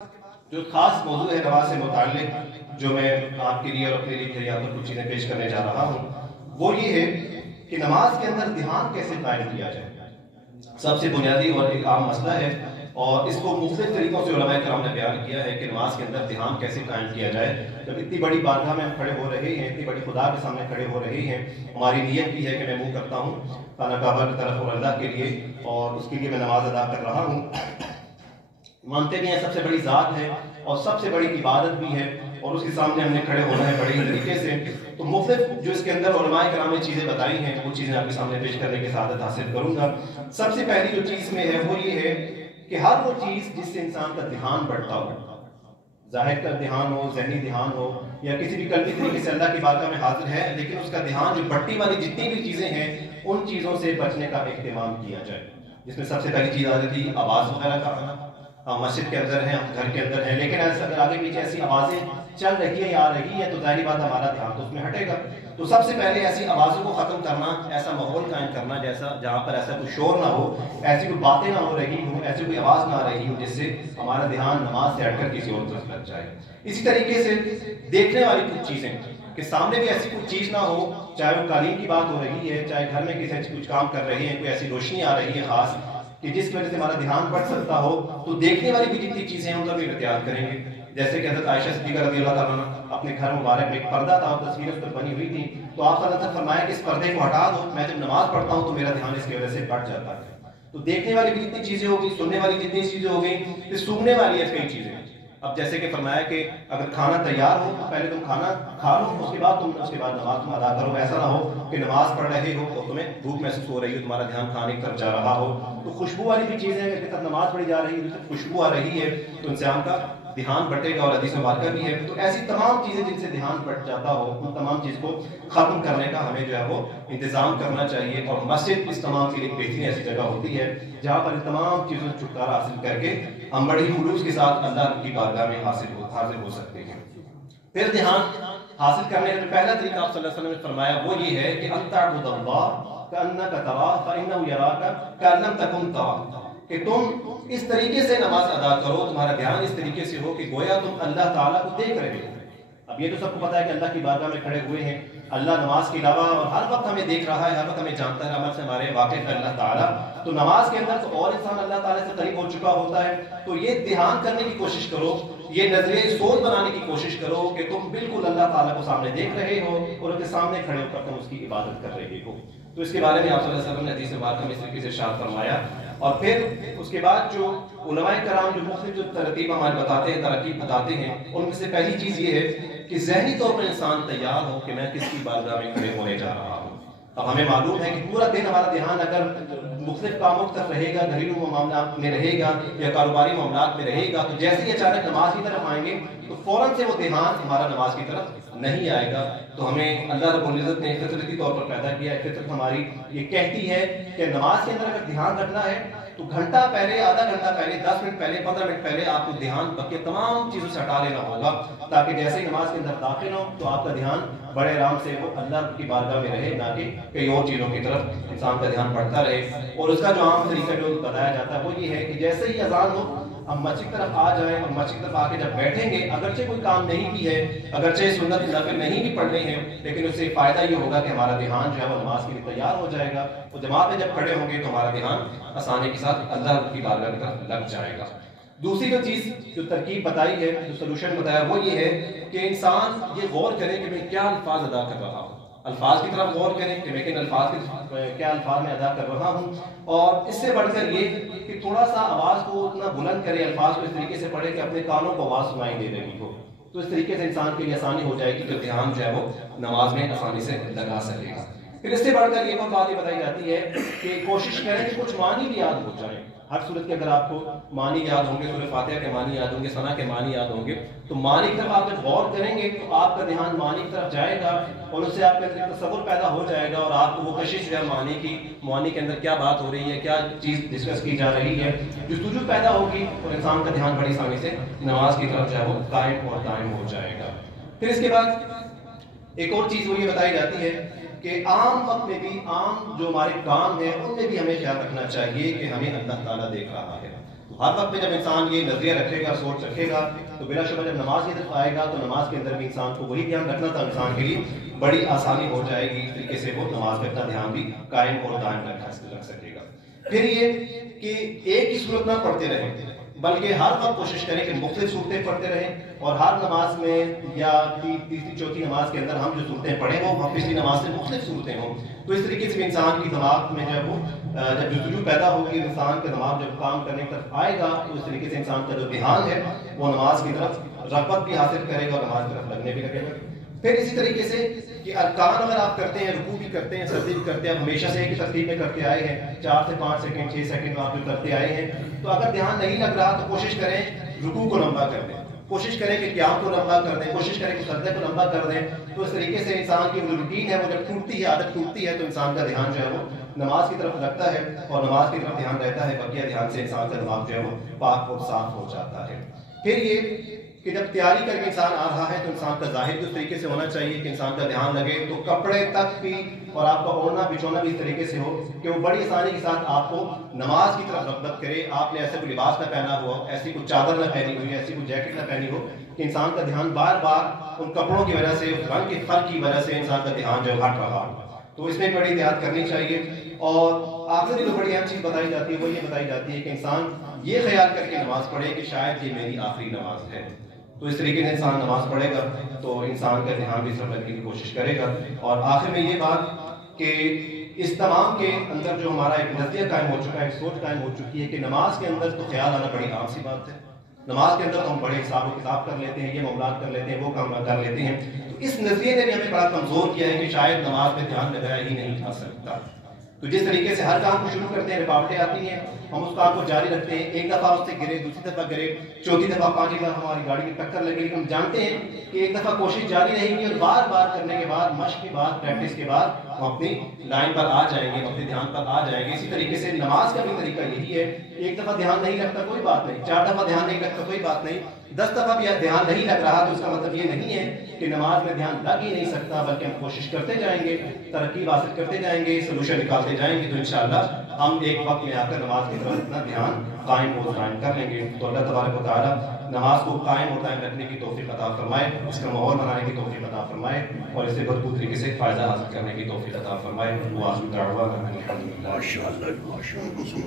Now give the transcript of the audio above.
جو خاص موضوع ہے نماز سے متعلق جو میں آپ کے لیے اور اپنے لیے یہاں پر کچھ چیزیں پیش کرنے جا رہا ہوں وہ یہ ہے کہ نماز کے اندر دھیان کیسے قائم کیا جائے۔ سب سے بنیادی اور ایک عام مسئلہ ہے اور اس کو مختلف طریقوں سے علماء کرام نے بیان کیا ہے کہ نماز کے اندر دھیان کیسے قائم کیا جائے۔ جب اتنی بڑی بارگاہ میں ہم کھڑے ہو رہے ہیں، اتنی بڑی خدا کے سامنے کھڑے ہو رہے ہیں، ہماری نیت بھی ہے کہ میں منہ کرتا ہوں خانہ کعبہ کی طرف اور اللہ کے لیے، اور اس کے لیے میں نماز ادا کر رہا ہوں۔ مانتے بھی ہیں سب سے بڑی ذات ہے اور سب سے بڑی عبادت بھی ہے اور اس کے سامنے ہم نے کھڑے ہونا ہے بڑے طریقے سے۔ تو مختلف جو اس کے اندر علماء کرام نے چیزیں بتائی ہیں وہ چیزیں آپ کے سامنے پیش کرنے کی سعادت حاصل کروں گا۔ سب سے پہلی جو چیز میں ہے وہ یہ ہے کہ ہر وہ چیز جس سے انسان کا دھیان بڑھتا ہو، ظاہر کا دھیان ہو، ذہنی دھیان ہو، یا کسی بھی قلبی طریقے سے اللہ کی بارگاہ میں حاضر ہے لیکن اس کا دھیان جو بڑھتی والی جتنی بھی چیزیں ہیں ان چیزوں سے بچنے کا اہتمام کیا جائے، جس میں سب سے پہلی چیز آ جاتی ہے آواز وغیرہ کا آنا۔ ہم مسجد کے اندر ہیں، ہم گھر کے اندر ہیں، لیکن اگر آگے پیچھے ایسی آوازیں چل رہی ہے یا آ رہی ہے تو ظاہری بات ہمارا دھیان تو اس میں ہٹے گا۔ تو سب سے پہلے ایسی آوازوں کو ختم کرنا، ایسا ماحول قائم کرنا جہاں پر ایسا کوئی شور نہ ہو، ایسی کوئی باتیں نہ ہو رہی ہوں، ایسی کوئی آواز نہ آ رہی ہو جس سے ہمارا دھیان نماز سے ہٹ کر کسی اور طرف لگ جائے۔ اسی طریقے سے دیکھنے والی کچھ چیزیں کہ سامنے بھی ایسی کوئی چیز نہ ہو، چاہے وہ قالین کی بات ہو رہی ہے، چاہے گھر میں کسی کچھ کام کر رہے ہیں، کوئی ایسی روشنی آ رہی ہے خاص کہ جس کی وجہ سے ہمارا دھیان بڑھ سکتا ہو، تو دیکھنے والی بھی جتنی چیزیں ہیں ان کا بھی احتیاط کریں گے۔ جیسے کہ حضرت عائشہ صدیقہ رضی اللہ تعالیٰ عنہ اپنے گھر مبارک میں ایک پردہ تھا اور تصویر اس پر بنی ہوئی تھی، تو آپ صلی اللہ علیہ وسلم نے فرمایا کہ اس پردے کو ہٹا دو، میں جب نماز پڑھتا ہوں تو میرا دھیان اس کی وجہ سے بڑھ جاتا ہے۔ تو دیکھنے والی بھی جتنی چیزیں ہوگی، سننے والی جتنی چیزیں ہو گئی، پھر سونگنے والی ہے کئی چیزیں۔ اب جیسے کہ فرمایا کہ اگر کھانا تیار ہو تو پہلے تم کھانا کھا لو، اس کے بعد نماز تم ادا کرو۔ ایسا نہ ہو کہ نماز پڑھ رہے ہو اور تمہیں بھوک محسوس ہو رہی ہو، تمہارا دھیان کھانے کی طرف جا رہا ہو۔ تو خوشبو والی بھی چیزیں ہیں کہ تب نماز پڑھی جا رہی ہے، خوشبو آ رہی ہے تو انسان کا دھیان بٹے گا، اور حدیث مبارکہ بھی ہے۔ تو ایسی تمام چیزیں جن سے دھیان بٹ جاتا ہو ان تمام چیز کو ختم کرنے کا ہمیں جو ہے وہ انتظام کرنا چاہیے، اور مسجد اس تمام کے لیے بہترین ایسی جگہ ہوتی ہے جہاں پر ان تمام چیزوں سے چھٹکارا حاصل کر کے ہم بڑی خلوص کے ساتھ اللہ کی بارگاہ میں حاضر ہو سکتے ہیں۔ پھر دھیان حاصل کرنے کا پہلا طریقہ آپ صلی اللہ علیہ وسلم نے فرمایا وہ یہ ہے کہ ان تعبد اللہ کأنک تراہ فإنہ یراک کأن لم تکن تراہ، کہ تم اس طریقے سے نماز ادا کرو، تمہارا دھیان اس طریقے سے ہو کہ گویا تم اللہ تعالیٰ کو دیکھ رہے ہو۔ اب یہ تو سب کو پتا ہے کہ اللہ کی بارگاہ میں کھڑے ہوئے ہیں، اللہ نماز کے علاوہ اور ہر وقت ہمیں دیکھ رہا ہے، ہر وقت ہمیں جانتا ہے، ہمارے سے ہمارے واقف ہے اللہ تعالیٰ۔ تو نماز کے اندر تو اور انسان اللہ تعالیٰ سے قریب ہو چکا ہوتا ہے، تو یہ دھیان کرنے کی کوشش کرو، یہ نظریہ سوچ بنانے کی کوشش کرو کہ تم بالکل اللہ تعالیٰ کو سامنے دیکھ رہے ہو اور ان کے سامنے کھڑے ہو کر تم اس کی عبادت کر رہے ہو۔ تو اس کے بارے میں آپ صلی اللہ علیہ وسلم نے حدیث مبارکہ میں اس طریقے سے ارشاد فرمایا۔ اور پھر اس کے بعد جو علماء کرام جو مختلف جو ترتیب ہمارے بتاتے ہیں، ترتیب بتاتے ہیں، ان میں سے پہلی چیز یہ ہے کہ ذہنی طور پر انسان تیار ہو کہ میں کس کی بارگاہ میں کھڑے ہونے جا رہا ہوں۔ اب ہمیں معلوم ہے کہ پورا دن ہمارا دھیان اگر مختلف کاموں کی طرف رہے گا، گھریلو معاملات میں رہے گا یا کاروباری معاملات میں رہے گا، تو جیسے ہی اچانک نماز کی طرف آئیں گے تو فوراً سے وہ دھیان ہمارا نماز کی طرف نہیں آئے گا۔ تو ہمیں اللہ رب العزت نے فطرتی طور پر پیدا کیا ہے، فطرت ہماری یہ کہتی ہے کہ نماز کے اندر اگر دھیان رکھنا ہے تو گھنٹہ پہلے، آدھا گھنٹہ پہلے، 10 منٹ پہلے، 15 منٹ پہلے آپ کو دھیان باقی تمام چیزوں سے ہٹا لینا ہوگا، تاکہ جیسے ہی نماز کے اندر داخل ہو تو آپ کا دھیان بڑے آرام سے وہ اللہ کی بارگاہ میں رہے، نہ کہ کئی اور چیزوں کی طرف انسان کا دھیان بڑھتا رہے۔ اور اس کا جو عام طریقہ جو بتایا جاتا ہے وہ یہ ہے کہ جیسے ہی اذان ہو ہم مسجد کی طرف آ جائیں، اور مسجد کی طرف آ کے جب بیٹھیں گے، اگرچہ کوئی کام نہیں بھی ہے، اگرچہ سنت نفل نہیں بھی پڑھنے ہیں، لیکن اس سے فائدہ یہ ہوگا کہ ہمارا دھیان جو ہے وہ نماز کے لیے تیار ہو جائے گا، اور جماعت میں جب کھڑے ہوں گے تو ہمارا دھیان آسانی کے ساتھ اللہ کی بارگاہ کی طرف لگ جائے گا۔ دوسری جو چیز جو ترکیب بتائی ہے، جو سلوشن بتایا وہ یہ ہے کہ انسان یہ غور کرے کہ میں کیا الفاظ ادا کر رہا ہوں، الفاظ کی طرف غور کریں کہ میں کن الفاظ کیا الفاظ میں ادا کر رہا ہوں، اور اس سے بڑھ کر یہ کہ تھوڑا سا آواز کو اتنا بلند کرے، الفاظ کو اس طریقے سے پڑھے کہ اپنے کانوں کو آواز سنائی دے رہی ہو، تو اس طریقے سے انسان کے لیے آسانی ہو جائے گی کہ دھیان جو ہے وہ نماز میں آسانی سے لگا سکے گا۔ پھر اس سے بڑھ کر یہ بات یہ بتائی جاتی ہے کہ کوشش کریں کہ کچھ معنی بھی یاد ہو جائیں۔ ہر صورت کے اگر آپ کو معنی یاد ہوں گے، سورہ فاتحہ کے معنی یاد ہوں گے، ثنا کے معنی یاد ہوں گے، تو معنی کی طرف آپ جب غور کریں گے تو آپ کا دھیان معنی کی طرف جائے گا، اور اس سے آپ کا تصور پیدا ہو جائے گا، اور آپ کو وہ کشش ہے معنی کے اندر کیا بات ہو رہی ہے، کیا چیز ڈسکس کی جا رہی ہے، جستجو پیدا ہوگی، اور انسان کا دھیان بڑی آسانی سے نماز کی طرف جو ہے وہ قائم اور دائم ہو جائے گا۔ پھر اس کے بعد ایک اور چیز وہ یہ بتائی جاتی ہے کہ عام وقت میں بھی، عام جو ہمارے کام ہیں ان میں بھی ہمیں خیال رکھنا چاہیے کہ ہمیں اللہ تعالیٰ دیکھ رہا ہے۔ تو ہر وقت میں جب انسان یہ نظریہ رکھے گا، سوچ رکھے گا، تو بلا شبہ جب نماز کی طرف آئے گا تو نماز کے اندر بھی انسان کو وہی دھیان رکھنا تھا، انسان کے لیے بڑی آسانی ہو جائے گی، اس طریقے سے وہ نماز میں اپنا دھیان بھی قائم اور دائم رکھ سکے گا۔ پھر یہ کہ ایک ہی صورت نہ پڑھتے رہیں، بلکہ ہر وقت کوشش کریں کہ مختلف صورتیں پڑھتے رہیں، اور ہر نماز میں یا تیسری چوتھی نماز کے اندر ہم جو صورتیں پڑھیں وہ پچھلی نماز سے مختلف صورتیں ہوں۔ تو اس طریقے سے انسان کی دماغ میں جب جستجو پیدا ہوگی، انسان کا دماغ جب کام کرنے کی طرف آئے گا تو اس طریقے سے انسان کا جو دھیان ہے وہ نماز کی طرف رغبت بھی حاصل کرے گا اور نماز کی طرف لگنے بھی لگے گا۔ پھر اسی طریقے سے کہ ارکان اگر آپ کرتے ہیں، رکوع بھی کرتے ہیں، سجدے بھی کرتے ہیں، آپ ہمیشہ سے ایک ہی ترتیب میں کرتے آئے ہیں، 4 سے 5 سیکنڈ 6 سیکنڈ آپ جو کرتے آئے ہیں، تو اگر دھیان نہیں لگ رہا تو کوشش کریں رکوع کو لمبا کر دیں، کوشش کریں کہ قیام کو لمبا کر دیں، کوشش کریں کہ سجدے کو لمبا کر دیں۔ تو اس طریقے سے انسان کی جو روٹین ہے وہ جب ٹوٹتی ہے، عادت ٹوٹتی ہے، تو انسان کا دھیان جو ہے وہ نماز کی طرف لگتا ہے اور نماز کی طرف دھیان رہتا ہے، بقیہ دھیان سے انسان کا دماغ جو ہے وہ پاک اور صاف ہو جاتا ہے۔ پھر یہ کہ جب تیاری کر کے انسان آ رہا ہے تو انسان کا ظاہر بھی اس طریقے سے ہونا چاہیے کہ انسان کا دھیان لگے، تو کپڑے تک بھی اور آپ کا اوڑھنا بچھونا بھی اس طریقے سے ہو کہ وہ بڑی آسانی کے ساتھ آپ کو نماز کی طرف رغبت کرے۔ آپ نے ایسے کوئی لباس نہ پہنا ہوا، ایسی کوئی چادر نہ پہنی ہوئی، ایسی کوئی جیکٹ نہ پہنی ہو کہ انسان کا دھیان بار بار ان کپڑوں کی وجہ سے، اس رنگ کے فرق کی وجہ سے انسان کا دھیان جو ہٹ رہا ہو، تو اس میں بڑی احتیاط کرنی چاہیے۔ اور آخری جو بڑی اہم چیز بتائی جاتی ہے وہ یہ بتائی جاتی ہے کہ انسان یہ خیال کر کے نماز پڑھے کہ شاید یہ میری آخری نماز ہے، تو اس طریقے سے انسان نماز پڑھے گا تو انسان کا دھیان بھی سب رکھنے کی کوشش کرے گا۔ اور آخر میں یہ بات کہ اس تمام کے اندر جو ہمارا ایک نظریہ قائم ہو چکا ہے، ایک سوچ قائم ہو چکی ہے کہ نماز کے اندر تو خیال آنا بڑی عام سی بات ہے، نماز کے اندر تو ہم بڑے حساب و کتاب کر لیتے ہیں، یہ معاملات کر لیتے ہیں، وہ کام کر لیتے ہیں، تو اس نظریے نے بھی ہمیں بڑا کمزور کیا ہے کہ شاید نماز میں دھیان لگایا ہی نہیں جا سکتا۔ تو جس طریقے سے ہر کام کو شروع کرتے ہیں رکاوٹیں آتی ہیں، ہم اس کام کو جاری رکھتے ہیں، ایک دفعہ اس سے گرے، دوسری دفعہ گرے، چوتھی دفعہ 5 دفعہ ہماری گاڑی کی ٹکر لگے، لیکن ہم جانتے ہیں کہ ایک دفعہ کوشش جاری رہے گی اور بار بار کرنے کے بعد، مشق کے بعد، پریکٹس کے بعد ہم اپنی لائن پر آ جائیں گے، اپنے دھیان پر آ جائیں گے۔ اسی طریقے سے نماز کا بھی طریقہ یہی ہے، ایک دفعہ دھیان نہیں رکھتا کوئی بات نہیں، 4 دفعہ دھیان نہیں رکھتا کوئی بات نہیں، 10 دفعہ بھی دھیان نہیں لگ رہا تو اس کا مطلب یہ نہیں ہے کہ نماز میں دھیان لگ ہی نہیں سکتا، بلکہ ہم کوشش کرتے جائیں گے، ترقی حاصل کرتے جائیں گے، سلوشن نکالتے جائیں گے، تو انشاءاللہ ہم ایک وقت میں آ کر نماز کی طرف اپنا دھیان قائم اور قائم کر لیں گے۔ تو اللہ تبارک و تعالیٰ نماز کو قائم اور قائم رکھنے کی توفیق عطا فرمائے، اس کا ماحول بنانے کی توفیق عطا فرمائے، اور اسے بھرپور طریقے سے فائدہ حاصل کرنے کی توفیق عطا فرمائے۔ وآخر دعوانا ان الحمد للہ۔